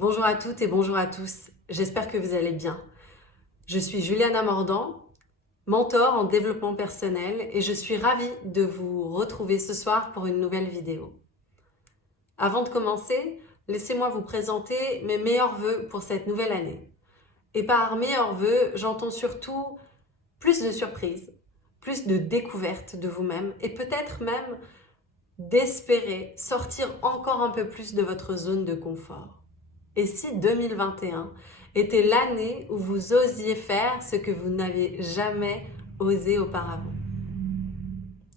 Bonjour à toutes et bonjour à tous, j'espère que vous allez bien. Je suis Juliana Mordan, mentor en développement personnel et je suis ravie de vous retrouver ce soir pour une nouvelle vidéo. Avant de commencer, laissez-moi vous présenter mes meilleurs vœux pour cette nouvelle année. Et par meilleurs vœux, j'entends surtout plus de surprises, plus de découvertes de vous-même et peut-être même d'espérer sortir encore un peu plus de votre zone de confort. Et si 2021 était l'année où vous osiez faire ce que vous n'aviez jamais osé auparavant?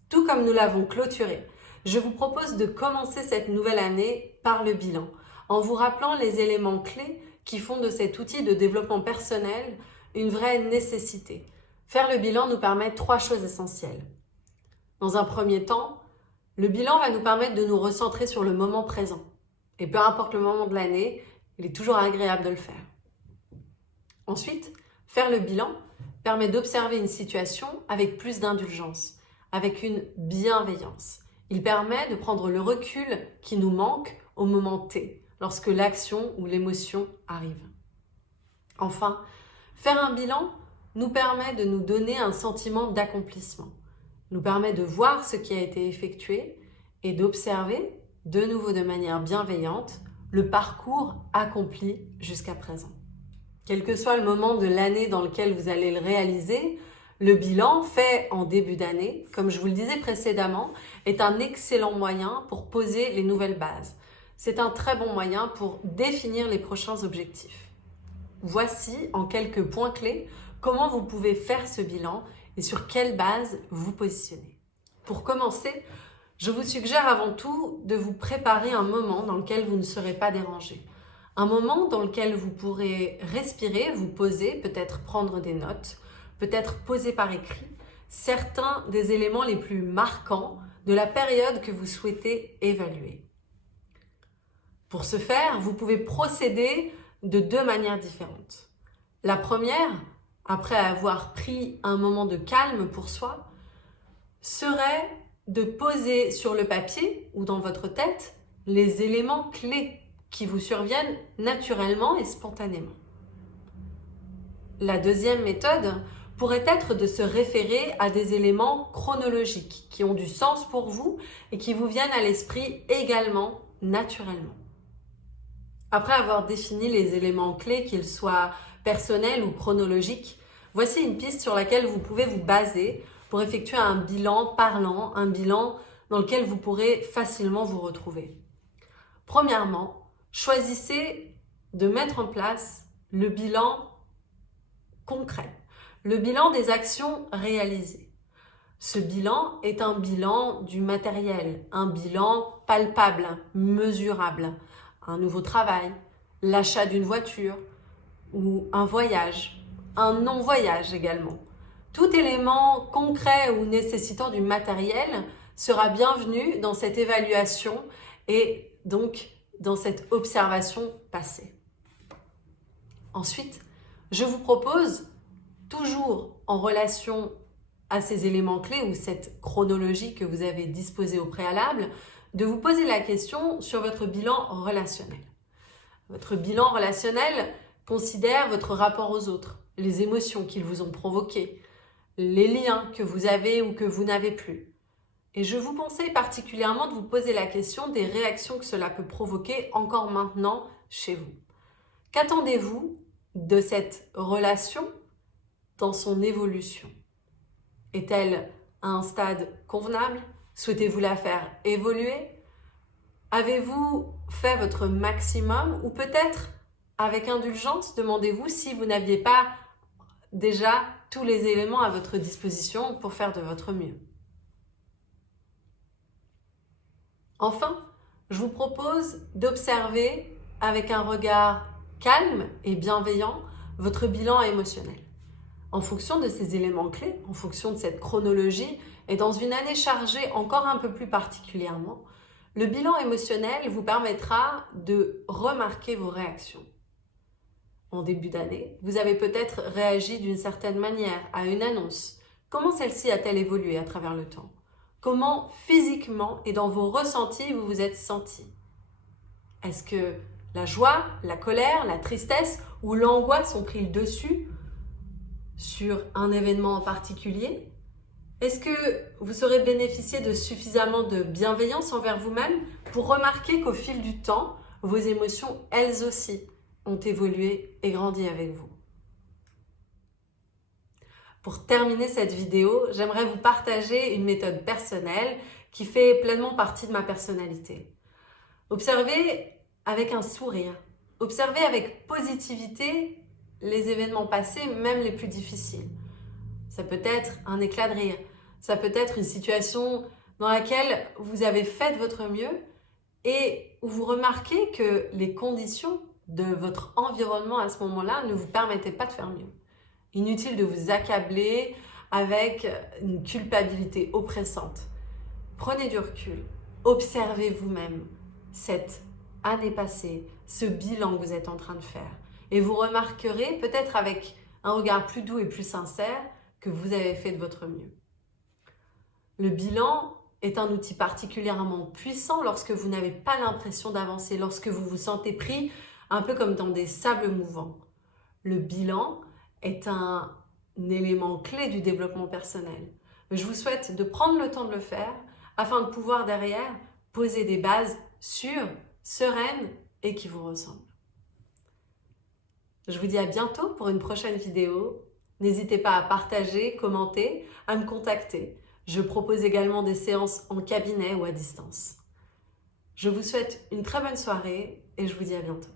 Tout comme nous l'avons clôturé, je vous propose de commencer cette nouvelle année par le bilan, en vous rappelant les éléments clés qui font de cet outil de développement personnel une vraie nécessité. Faire le bilan nous permet 3 choses essentielles. Dans un premier temps, le bilan va nous permettre de nous recentrer sur le moment présent. Et peu importe le moment de l'année, il est toujours agréable de le faire. Ensuite, faire le bilan permet d'observer une situation avec plus d'indulgence, avec une bienveillance. Il permet de prendre le recul qui nous manque au moment T, lorsque l'action ou l'émotion arrive. Enfin, faire un bilan nous permet de nous donner un sentiment d'accomplissement, nous permet de voir ce qui a été effectué et d'observer, de nouveau de manière bienveillante, le parcours accompli jusqu'à présent. Quel que soit le moment de l'année dans lequel vous allez le réaliser, le bilan fait en début d'année, comme je vous le disais précédemment, est un excellent moyen pour poser les nouvelles bases. C'est un très bon moyen pour définir les prochains objectifs. Voici en quelques points clés comment vous pouvez faire ce bilan et sur quelle base vous positionnez. Pour commencer, je vous suggère avant tout de vous préparer un moment dans lequel vous ne serez pas dérangé. Un moment dans lequel vous pourrez respirer, vous poser, peut-être prendre des notes, peut-être poser par écrit certains des éléments les plus marquants de la période que vous souhaitez évaluer. Pour ce faire, vous pouvez procéder de 2 manières différentes. La première, après avoir pris un moment de calme pour soi, serait de poser sur le papier ou dans votre tête les éléments clés qui vous surviennent naturellement et spontanément. La deuxième méthode pourrait être de se référer à des éléments chronologiques qui ont du sens pour vous et qui vous viennent à l'esprit également naturellement. Après avoir défini les éléments clés, qu'ils soient personnels ou chronologiques, voici une piste sur laquelle vous pouvez vous baser pour effectuer un bilan parlant, un bilan dans lequel vous pourrez facilement vous retrouver. Premièrement, choisissez de mettre en place le bilan concret, le bilan des actions réalisées. Ce bilan est un bilan du matériel, un bilan palpable, mesurable, un nouveau travail, l'achat d'une voiture ou un voyage, un non-voyage également. Tout élément concret ou nécessitant du matériel sera bienvenu dans cette évaluation et donc dans cette observation passée. Ensuite, je vous propose, toujours en relation à ces éléments clés ou cette chronologie que vous avez disposée au préalable, de vous poser la question sur votre bilan relationnel. Votre bilan relationnel considère votre rapport aux autres, les émotions qu'ils vous ont provoquées, les liens que vous avez ou que vous n'avez plus. Et je vous conseille particulièrement de vous poser la question des réactions que cela peut provoquer encore maintenant chez vous. Qu'attendez-vous de cette relation dans son évolution? Est-elle à un stade convenable? Souhaitez-vous la faire évoluer? Avez-vous fait votre maximum? Ou peut-être, avec indulgence, demandez-vous si vous n'aviez pas déjà tous les éléments à votre disposition pour faire de votre mieux. Enfin, je vous propose d'observer avec un regard calme et bienveillant votre bilan émotionnel. En fonction de ces éléments clés, en fonction de cette chronologie, et dans une année chargée encore un peu plus particulièrement, le bilan émotionnel vous permettra de remarquer vos réactions. En début d'année, vous avez peut-être réagi d'une certaine manière à une annonce. Comment celle-ci a-t-elle évolué à travers le temps? Comment physiquement et dans vos ressentis vous vous êtes senti? Est-ce que La joie, la colère, la tristesse ou l'angoisse ont pris le dessus sur un événement en particulier? Est-ce que vous saurez bénéficier de suffisamment de bienveillance envers vous-même pour remarquer qu'au fil du temps, vos émotions, elles aussi, ont évolué et grandi avec vous? Pour terminer cette vidéo, j'aimerais vous partager une méthode personnelle qui fait pleinement partie de ma personnalité. Observez avec un sourire, observez avec positivité les événements passés, même les plus difficiles. Ça peut être un éclat de rire, ça peut être une situation dans laquelle vous avez fait de votre mieux et où vous remarquez que les conditions de votre environnement à ce moment-là ne vous permettaient pas de faire mieux. Inutile de vous accabler avec une culpabilité oppressante. Prenez du recul, observez vous-même cette année passée, ce bilan que vous êtes en train de faire. Et vous remarquerez, peut-être avec un regard plus doux et plus sincère, que vous avez fait de votre mieux. Le bilan est un outil particulièrement puissant lorsque vous n'avez pas l'impression d'avancer, lorsque vous vous sentez pris un peu comme dans des sables mouvants. Le bilan est un élément clé du développement personnel. Je vous souhaite de prendre le temps de le faire afin de pouvoir derrière poser des bases sûres, sereines et qui vous ressemblent. Je vous dis à bientôt pour une prochaine vidéo. N'hésitez pas à partager, commenter, à me contacter. Je propose également des séances en cabinet ou à distance. Je vous souhaite une très bonne soirée et je vous dis à bientôt.